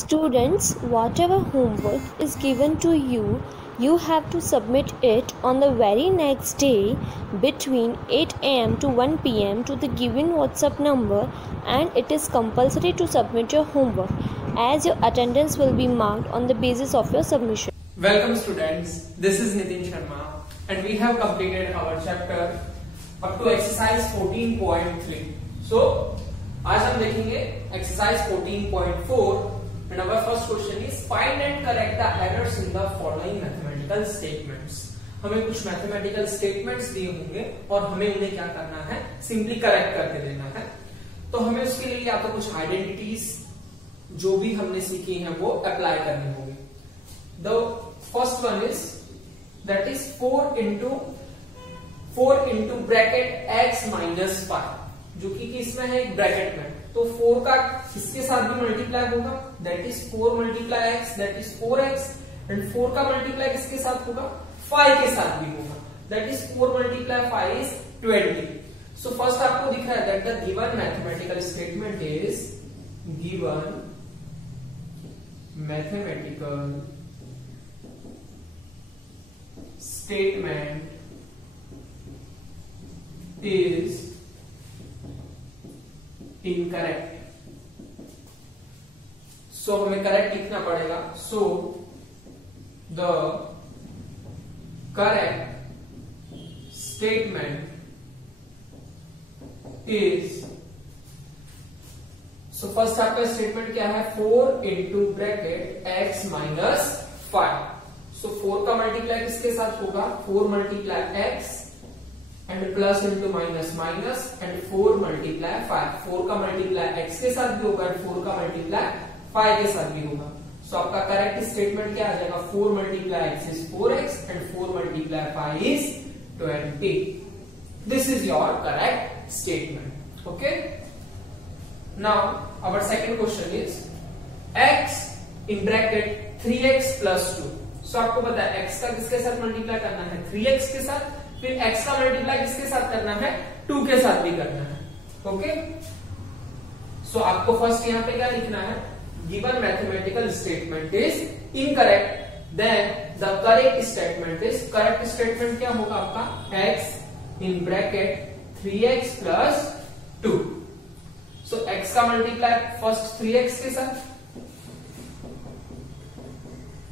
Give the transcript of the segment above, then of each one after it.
Students, whatever homework is given to you, you have to submit it on the very next day between 8 am to 1 pm to the given WhatsApp number, and it is compulsory to submit your homework as your attendance will be marked on the basis of your submission. Welcome students, this is Nitin Sharma and we have completed our chapter up to exercise 14.3. So, आज हम देखेंगे exercise 14.4 and our first question is find and correct the errors in the following mathematical statements. हमें कुछ mathematical statements दिए होंगे और हमें उन्हें क्या करना है, simply correct करके देना है. तो हमें उसके लिए या तो कुछ identities जो भी हमने सीखी हैं वो apply करनी होगी. The first one is that is 4 into bracket x minus 5 जो कि इसमें है एक ब्रैकेट में, तो 4 का इसके साथ भी मल्टीप्लाई होगा, that is 4 multiply x, that is 4x, and 4 का मल्टीप्लाई किसके साथ होगा, 5 के साथ भी होगा, that is 4 multiply 5 is 20. So first आपको दिख रहा है that the given mathematical statement is given mathematical statement is incorrect. So हमें करेक्ट लिखना पड़ेगा. So the correct statement is, so first आपका स्टेटमेंट क्या है, 4 into bracket x minus 5. सो 4 का मल्टीप्लाई किसके साथ होगा, 4 multiply x and plus into minus minus and 4 multiply 5. 4 का मल्टीप्लाई x के साथ भी होगा एंड 4 का मल्टीप्लाई 5 के साथ भी होगा. सो आपका करेक्ट स्टेटमेंट क्या आ जाएगा, 4 multiply x is 4x and 4 multiply 5 is 20. This is your correct statement. Okay, now our second question is x in bracket 3x plus 2. So आपको पता है x का किसके साथ मल्टीप्लाई करना है, 3x के साथ, फिर x का मल्टीप्लाई किसके साथ करना है, 2 के साथ भी करना है. ओके, सो आपको फर्स्ट यहाँ पे क्या लिखना है, given mathematical statement is incorrect, then the correct statement is, correct statement क्या होगा आपका, x in bracket 3x plus 2. So x का मल्टीप्लाई फर्स्ट 3x के साथ,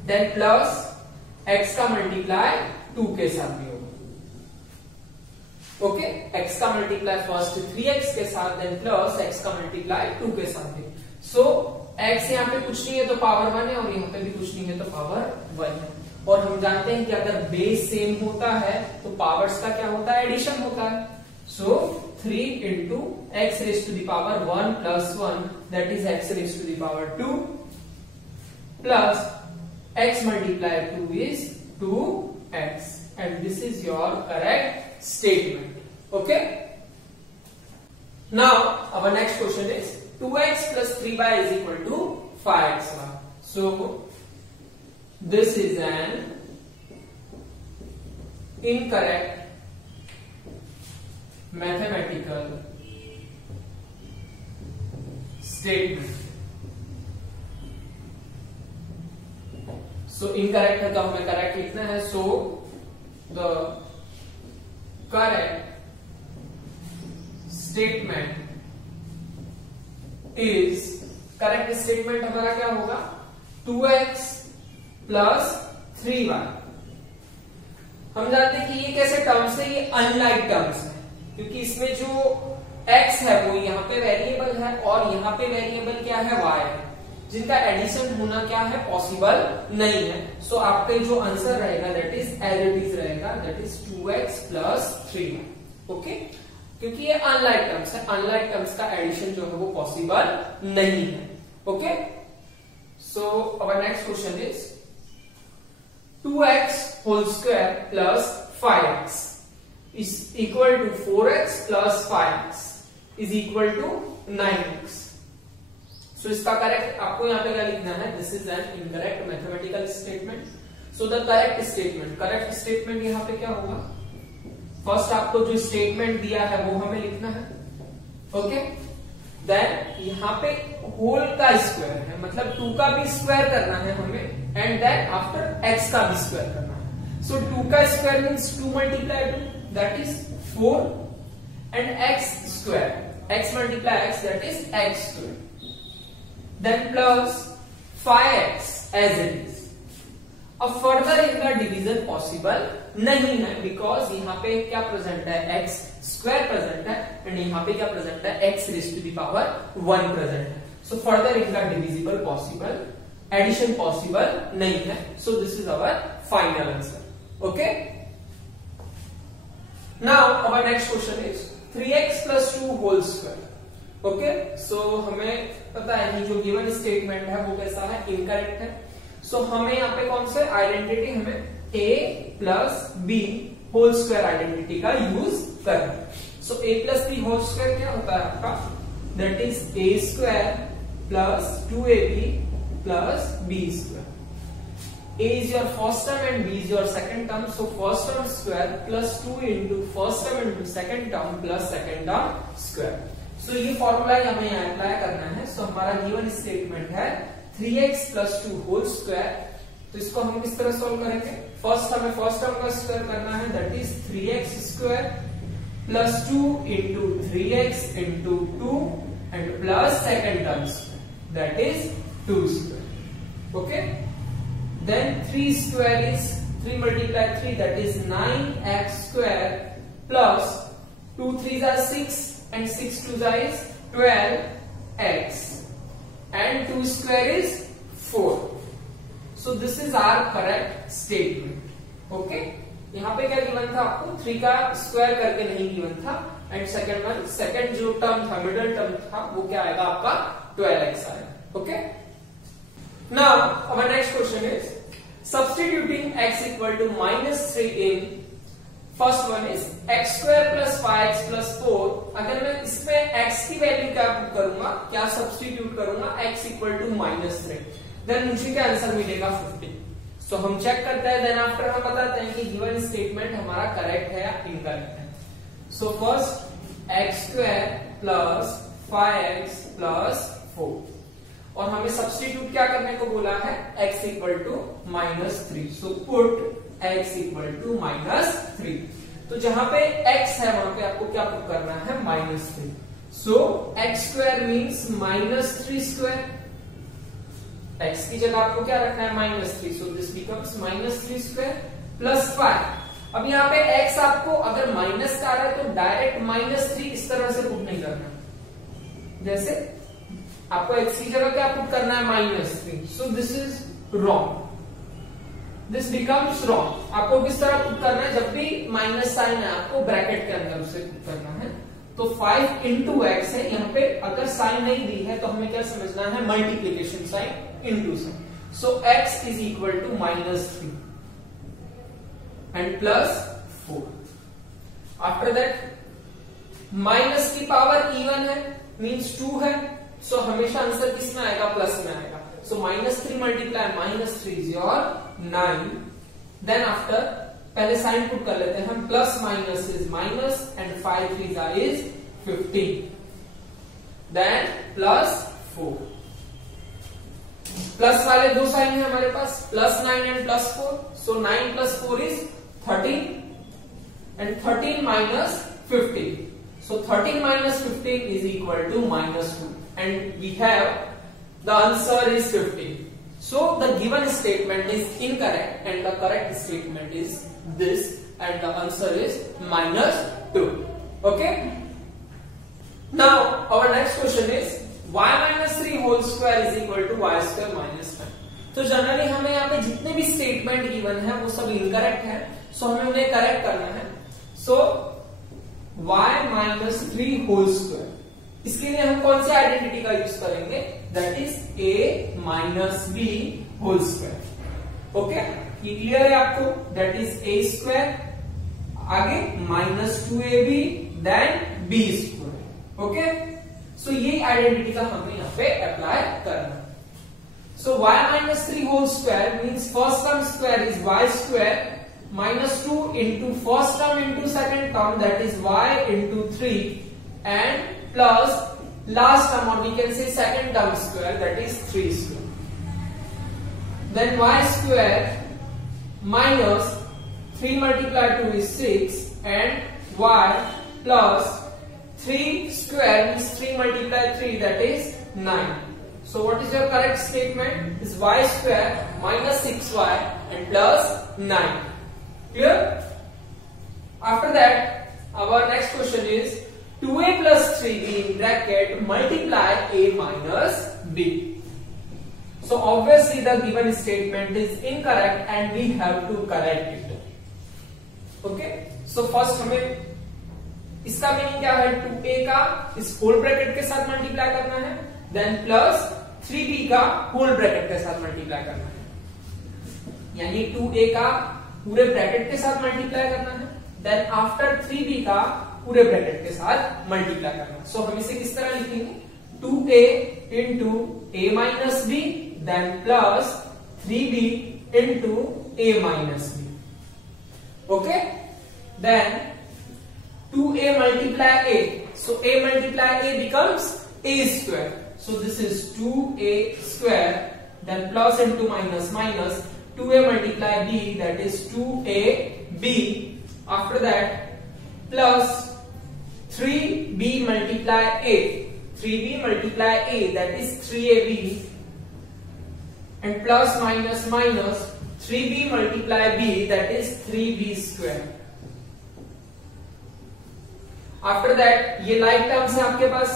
देन प्लस x का मल्टीप्लाई 2 के साथ भी होगा. ओके, x का मल्टीप्लाई फर्स्ट 3x के साथ, देन प्लस x का मल्टीप्लाई 2 के साथ भी. सो x यहाँ पे कुछ नहीं है तो पावर 1 है और यहाँ पे भी कुछ नहीं है तो पावर 1 है. और हम जानते हैं कि अगर बेस सेम होता है तो पावर्स का क्या होता है, एडिशन होता है. सो 3 into x raised to the power 1 plus 1 that is x raised to the power 2 plus x multiplied 2 is 2x, and this is your correct statement. Okay, now our next question is 2x plus 3y is equal to 5xy. So this is an incorrect mathematical statement. So incorrect है तो हमें correct लिखना है. सो the correct statement is, correct statement हमारा क्या होगा, 2x plus 3y. हम जानते हैं कि ये कैसे टर्म्स है, ये अनलाइक टर्म्स है क्योंकि इसमें जो x है वो यहाँ पे वेरिएबल है और यहाँ पे वेरिएबल क्या है, y है, जिनका एडिशन होना क्या है, पॉसिबल नहीं है. सो आपके जो आंसर रहेगा that is as it is रहेगा, that is 2x plus 3y. Okay, क्योंकि ये अनलाइक टर्म्स है, अनलाइक टर्म्स का एडिशन जो है वो पॉसिबल नहीं है. Okay, so our next question is 2x whole square plus 5x is equal to 4x plus 5x is equal to 9x. सो इसका करेक्ट आपको यहाँ पे क्या लिखना है, this is an incorrect mathematical statement. So the correct statement यहाँ पे क्या होगा, फर्स्ट आपको जो स्टेटमेंट दिया है वो हमें लिखना है. ओके, देन यहाँ पे होल का स्क्वायर है, मतलब 2 का भी स्क्वायर करना है हमें, एंड देन आफ्टर x का भी स्क्वायर करना है. सो 2 का square means 2 multiply 2 that is 4 and x square, x multiply x that is x square, then plus 5x as it is. अब फर्दर इनका डिवीजन पॉसिबल नहीं है बिकॉज यहाँ पे क्या प्रेजेंट है, x स्क्वायर प्रेजेंट है एंड यहाँ पे क्या प्रेजेंट है, x raise to the power 1 present है. सो फर्दर इनका डिविजिबल पॉसिबल, एडिशन पॉसिबल नहीं है. So this is our final answer. Okay, now our next question is 3x plus 2 whole square. Okay, so हमें पता है कि जो गिवन स्टेटमेंट है वो कैसा है, इनकरेक्ट है. सो हमें यहाँ पे कौन से आइडेंटिटी, हमें a plus b whole square identity का यूज करना है. So a plus b whole square क्या होता है आपका, that is a square plus 2ab plus b square. a is your first term and b is your second term. So first term square plus 2 into first term into second term plus second term square. So ये formula हमें यहाँ apply करना है. So हमारा given statement है 3x plus 2 whole square. तो इसको हम किस तरह सोल्व करेंगे, फर्स्ट हमें फर्स्ट टर्म का स्क्वायर करना है, that is 3x square plus 2 into 3x into 2 and plus second term that is 2 square. Okay, then 3 square is 3 multiply 3 that is 9x square plus 2 3s are 6 and 6 2s is 12x and 2 square is 4. So this is our correct statement. Okay, यहाँ पे क्या given था आपको, 3 का square करके नहीं given था, and second जो टर्म था, मिडिल टर्म था, वो क्या आएगा आपका 12x आएगा. Okay, now our next question is substituting x equal to -3 in first one is x square plus 5x plus 4. अगर मैं इसमें x की वैल्यू क्या करूंगा, क्या सब्स्टिट्यूट करूंगा, x इक्वल टू -3, देन मुझे क्या आंसर मिलेगा 50. सो हम चेक करते हैं, देन आफ्टर हम बताते हैं कि गिवन स्टेटमेंट हमारा करेक्ट है या इनकरेक्ट है. So first x square plus 5x plus 4 और हमें सब्स्टिट्यूट क्या करने को बोला है, x equal to -3. So put x equal to -3. तो जहां पे x है वहां पे आपको क्या पुट करना है, -3. सो x square means -3 square, x की जगह आपको क्या रखना है, -3. So this becomes -3 square plus 5. अब यहाँ पे x आपको अगर माइनस का आ रहा है तो डायरेक्ट -3 इस तरह से पुट नहीं करना, जैसे आपको x की जगह क्या पुट करना है, -3. So this is wrong, this becomes wrong. आपको किस तरह पुट करना है, जब भी माइनस साइन है आपको ब्रैकेट के अंदर उसे पुट करना है. तो 5 इंटू x है, यहाँ पे अगर साइन नहीं दी है तो हमें क्या समझना है, multiplication sign into sign. So x is equal to -3 and plus 4. After that minus की पावर इवन है मींस 2 है. सो हमेशा आंसर किस में आएगा, प्लस में आएगा. So -3 multiply -3 is your 9. Then after पहले साइन पुट कर लेते हैं हम, plus minus is minus and 5 3 is 15. Then plus 4. Plus वाले दो साइन है हमारे पास, plus 9 and plus 4. So 9 plus 4 is 13 and 13 minus 15. So 13 minus 15 is equal to -2 and we have the answer is 15. So the given statement is incorrect and the correct statement is this and the answer is -2. Okay, now our next question is y -3 whole square is equal to y square minus 10. तो generally हमें यहाँ पे जितने भी statement given है वो सब incorrect है, सो हमें उन्हें करेक्ट करना है. सो y -3 होल स्क्वायर, इसके लिए हम कौन सी आइडेंटिटी का यूज करेंगे, that is a minus b whole square. Okay, ये क्लियर है आपको, दैट इज a स्क्वायर, आगे -2ab then b square. Okay, so ये आइडेंटिटी का हमें यहाँ पे अप्लाई करना. So y -3 whole square means first term square is y square -2 into first term into second term that is y into 3 and plus last term, or we can say second term square, that is 3 square. Then y square minus 3 multiplied 2 is 6, and y plus 3 square means 3 multiplied 3, that is 9. So what is your correct statement? Is y square minus 6y and plus 9. Clear? After that, our next question is 2a plus 3b in bracket multiply a minus b. So obviously the given statement is incorrect and we have to correct it. Okay? So first हमें इसका meaning क्या है? 2a का इस whole bracket के साथ multiply करना है, देन प्लस 3b का होल ब्रैकेट के साथ मल्टीप्लाई करना है, यानी 2a का पूरे ब्रैकेट के साथ मल्टीप्लाई करना है, देन आफ्टर 3b का पूरे ब्रैकेट के साथ मल्टीप्लाई करना है. सो हम इसे किस तरह लिखेंगे? 2a into a minus b then plus 3b into a minus b. Okay, then 2a multiply a, so a multiply a becomes a square, so this is 2a square, then plus into minus minus 2a multiply b, that is 2ab. After that plus 3b multiply a, 3b multiply a, that is 3ab, and plus minus minus 3b multiply b, that is 3b square. After that ये like terms है आपके पास,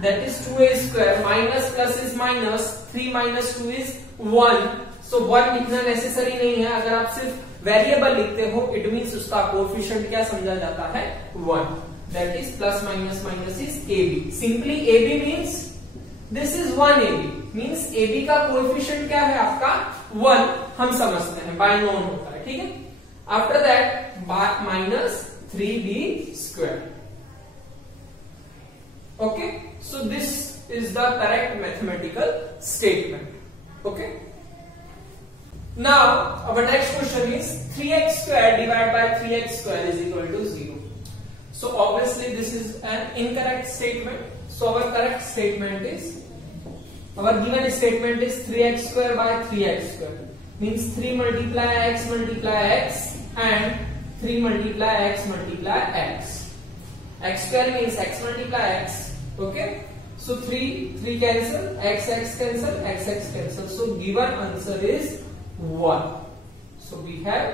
that is 2a square minus plus is minus, 3 minus 2 is 1. So 1 लिखना necessary नहीं है. अगर आप सिर्फ वेरिएबल लिखते हो इट मींस उसका कोएफिशिएंट क्या समझा जाता है? 1. That is plus minus minus is ab. Simply ab means this is 1ab, means ab का कोएफिशिएंट क्या है आपका? 1. हम समझते हैं बाय नोन होता है. ठीक है. After that minus 3b square. Okay, so this is the correct mathematical statement. Okay, now our next question is 3x square divided by 3x square is equal to 0. So obviously this is an incorrect statement. So our correct statement is, our given statement is 3x square by 3x square, means 3 multiply x and 3 multiply x multiply x. X square means x multiply x. Okay, so 3 cancel, x cancel, x cancel. So given answer is 1. So we have,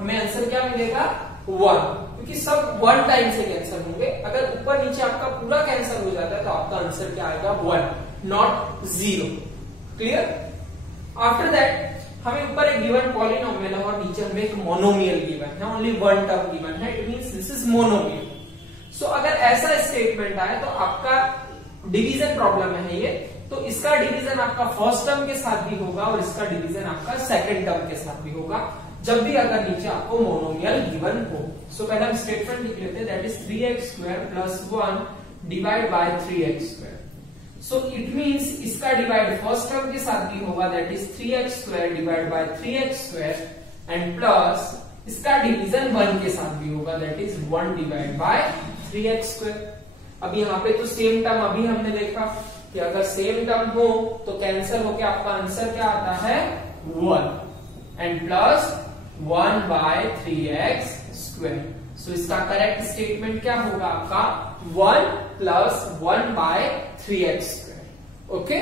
हमें answer क्या मिलेगा? 1, क्योंकि सब 1 time से cancel होंगे. अगर ऊपर नीचे आपका पूरा कैंसिल हो जाता है तो आपका आंसर क्या आएगा? 1, नॉट 0. क्लियर? आफ्टर दैट हमें ऊपर एक गिवन पॉलिनोमियल है और नीचे हमें एक मोनोमियल गिवन है, ओनली 1 टर्म गिवन है, it means this is monomial. So अगर ऐसा स्टेटमेंट आए तो आपका डिवीजन प्रॉब्लम है ये, तो इसका डिवीजन आपका फर्स्ट टर्म के साथ भी होगा और इसका डिवीजन आपका सेकंड टर्म के साथ भी होगा, जब भी अगर नीचे आपको मोनोमियल गिवन हो. सो पहले हम स्टेटमेंट लिख लेते हैं, that is 3x square plus 1 divide by 3x square. So it means इसका डिवाइड फर्स्ट टर्म के साथ भी होगा, that is 3x square divide by 3x square, and plus इसका डिवीजन 1 के साथ भी होगा, that is 1 divide by 3x square. अब यहाँ पे तो सेम टर्म अभी हमने देखा कि अगर सेम टर्म हो तो कैंसिल होके आपका आंसर क्या आता है? 1, and plus 1 by 3x square. So इसका करेक्ट स्टेटमेंट क्या होगा आपका? 1 plus 1 by 3x square. Okay.